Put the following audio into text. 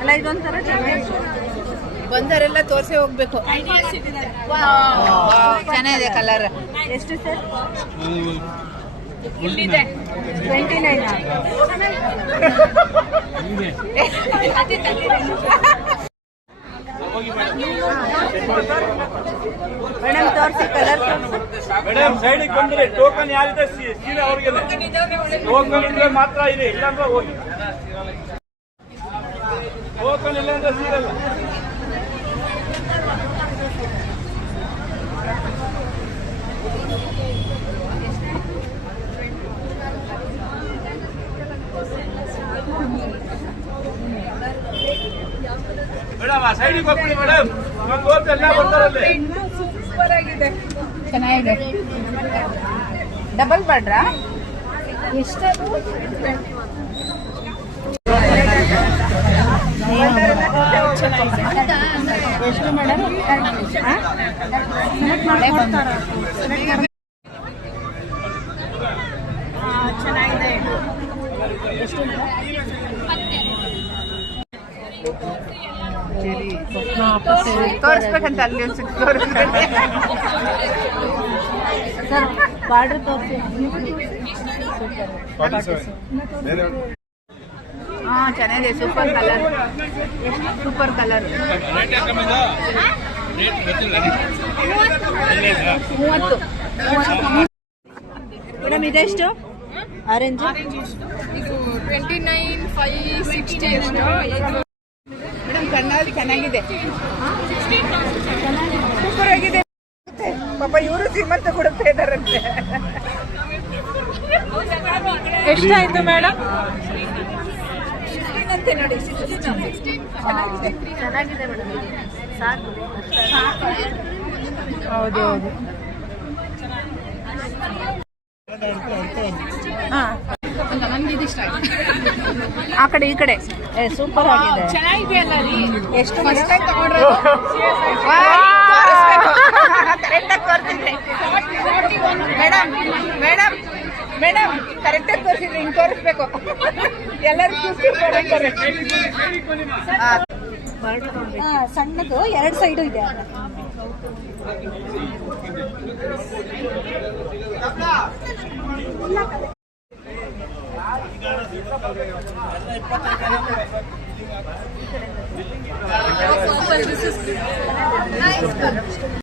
ಅಲ್ಲ ಇದೊಂಥರ ಚೆನ್ನಾಗಿ ಬಂದರೆಲ್ಲ ತೋರಿಸಿ ಹೋಗ್ಬೇಕು. ಚೆನ್ನಾಗಿದೆ ಕಲರ್. ಎಷ್ಟು ಸರ್? ಇಲ್ಲಿದೆ 29. ಮೇಡಮ್ ತೋರಿಸಿ ಕಲರ್. ಮೇಡಮ್ ಸೈಡಿಗೆ ಬಂದ್ರೆ ಟೋಕನ್ ಯಾರಿದೆ ಸೀರೆ ಅವ್ರಿಗೆ ಟೋಕನ್ ಇದ್ರೆ ಮಾತ್ರ ಇದೆ, ಇಲ್ಲಾಂದ್ರೆ ಹೋಗಿ. ಟೋಕನ್ ಇಲ್ಲ ಅಂದ್ರೆ ಸೀರಲ್ಲ. ಮೇಡಮ್ ಆ ಸೈಡಿಗೆ ಹೋಗ್ಬಿಡಿ ಮೇಡಮ್, ಎಲ್ಲ ಬರ್ತಾರಲ್ಲಿ. ಸೂಪರ್ ಆಗಿದೆ, ಚೆನ್ನಾಗಿದೆ. ಡಬಲ್ ಬಾರ್ಡ್ರಾ? ಎಷ್ಟದು? ಎಷ್ಟು ಮೇಡಮ್? ಚೆನ್ನಾಗಿದೆ. ಎಷ್ಟು ತೋರಿಸ್ಬೇಕಂತ ಅಲ್ಲಿ ಒಂದು ಸರ್ ಬಾರ್ಡರ್ ತೋರಿಸಿ. ಹಾ ಚೆನ್ನಾಗಿದೆ, super colour, super colour. 30. Madam ಇದೆಷ್ಟು? ಆರೆಂಜ್ 29,560 ಎಷ್ಟು. ಮೇಡಮ್ ಕಣ್ಣಲ್ಲಿ ಚೆನ್ನಾಗಿದೆ, ಸೂಪರ್ ಆಗಿದೆ. ಪಾಪ ಇವರು ಶ್ರೀಮಂತ ಕೊಡುತ್ತಾ ಇದ್ದಾರಂತೆ. ಎಷ್ಟಾಯ್ತು ಮೇಡಮ್? ನೋಡಿ ಚೆನ್ನಾಗಿದೆ ಮೇಡಮ್, ಸಾಕು. ಹೌದು ಹೌದು. ನನಗಿದಿಷ್ಟ ಆಯ್ತು. ಆ ಕಡೆ ಈ ಕಡೆ ಸೂಪರ್ ಆಗಿದೆ. ಚೆನ್ನಾಗಿದೆ ಅಲ್ಲ ರೀ. ಎಷ್ಟು ಕರೆಕ್ಟಾಗಿ ತೋರಿಸಿದ್ರಿ ಮೇಡಮ್. ಮೇಡಮ್ ಮೇಡಮ್ ಕರೆಕ್ಟಾಗಿ ತೋರಿಸಿದ್ರಿ, ಹಿಂಗೆ ತೋರಿಸ್ಬೇಕು. ಎಲ್ಲರೂ ಸಣ್ಣದು 2 ಸೈಡು ಇದೆ.